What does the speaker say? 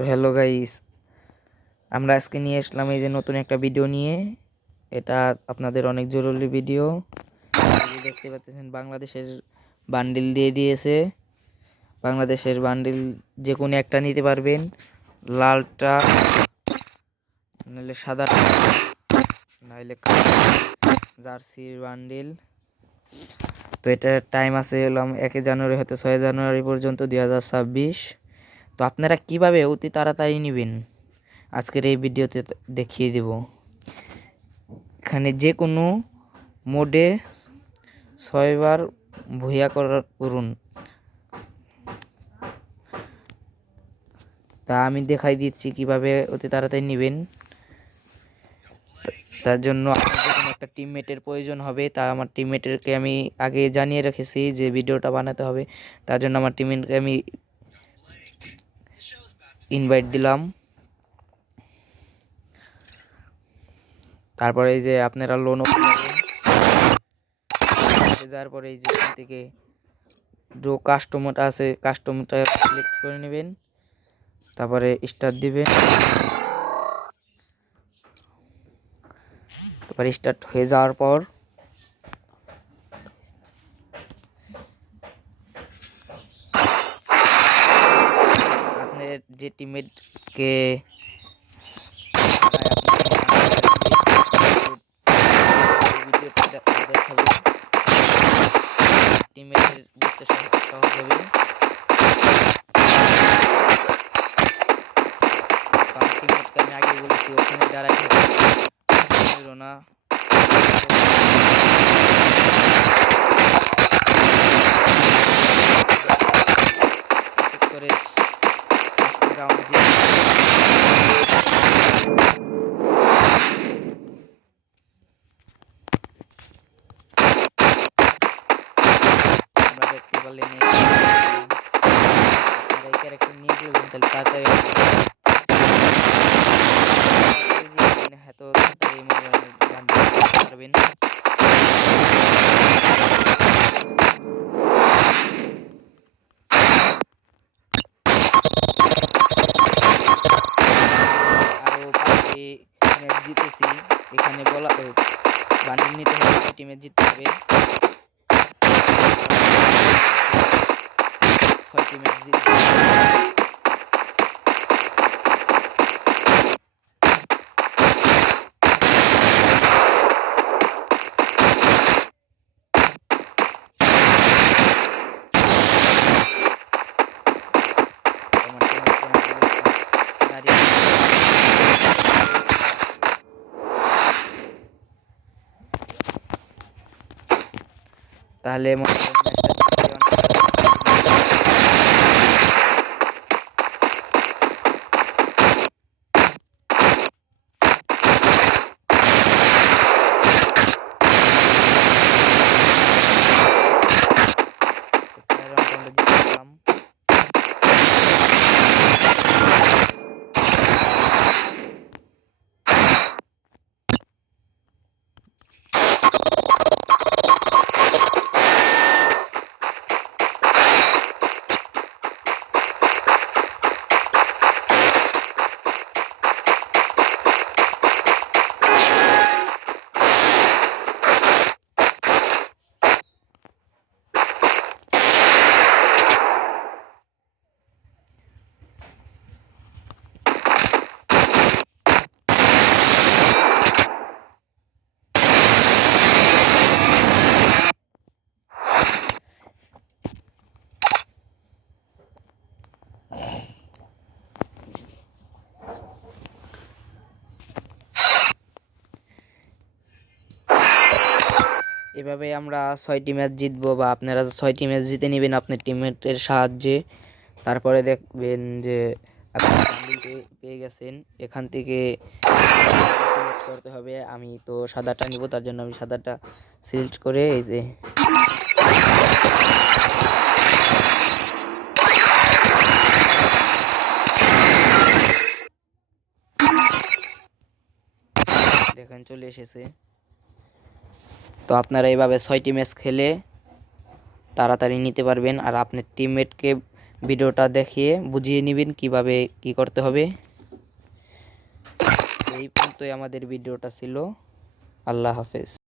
তো hello guys, আমরা আজকে নিয়ে আসলাম এই যে নতুন একটা ভিডিও নিয়ে। এটা আপনাদের অনেক জরুরি ভিডিও। দেখতে পাচ্ছেন বাংলাদেশের বান্ডিল দিয়ে দিয়েছে। বাংলাদেশের বান্ডিল যে কোনো একটা নিতে পারবেন, লালটা নাহলে সাদাটা নাহলে জার্সির বান্ডিল। তো এটার টাইম আছে এলাম 1 জানুয়ারি হতে 6 জানুয়ারি পর্যন্ত 2026। তো আপনারা কিভাবে অতি তাড়াতাড়ি নেবেন আজকের এই ভিডিওতে দেখিয়ে দেব। এখানে যে কোনো মোডে 6 বার ভুইয়া করুন। তা আমি দেখাই দিচ্ছি কিভাবে অতি তাড়াতাড়ি নেবেন। তার জন্য আপনাদের কোনো একটা টিমমেটের প্রয়োজন হবে। তা আমার টিমমেটকে আমি আগে জানিয়ে রেখেছি যে ভিডিওটা বানাতে হবে। তার জন্য আমার টিমমেটকে আমি ইনভাইট দিলাম। তারপরে এই যে আপনারা লোন যাওয়ার পরে এই যে এখান থেকে ড্র কাস্টমারটা আছে, কাস্টমারটা সিলেক্ট করে নেবেন। তারপরে স্টার্ট দিবেন। তারপরে স্টার্ট হয়ে যাওয়ার পর আপনার যে টিমমেটকে দেখাবেন, টিমমেটের বুঝতে সহজ হবে। টিমমেটকে আমি আগে বলেছি ওখানে দাঁড়াই না করে রাউন্ড দিয়ে আমরা দেখতে পারলেন এই ক্যারেক্টার নিয়ে গেলেন তাহলে তাড়াতাড়ি পারবেন। আরো 5টি ম্যাচ জিতেছি। এখানে বলা বান্ডিল নিতে হলে টিমে জিততে হবে। 6টি ম্যাচ জিততে তাহলে এভাবে আমরা 6টি ম্যাচ জিতবো, বা আপনারা 6টি ম্যাচ জিতে নেবেন আপনার টিমমেটের সাহায্যে। তারপরে দেখবেন যে আপনি পেয়ে গেছেন। এখান থেকে সিলেক্ট করতে হবে। আমি তো সাদাটা নিব, তার জন্য আমি সাদাটা সিলেক্ট করে এই যে দেখেন চলে এসেছে। তো আপনারা এইভাবে 6টি ম্যাচ খেলে তাড়াতাড়ি নিতে পারবেন। আর আপনার টিমমেটকে ভিডিওটা দেখিয়ে বুঝিয়ে নেবেন কিভাবে কি করতে হবে। এই পর্যন্তই আমাদের ভিডিওটা ছিল। আল্লাহ হাফেজ।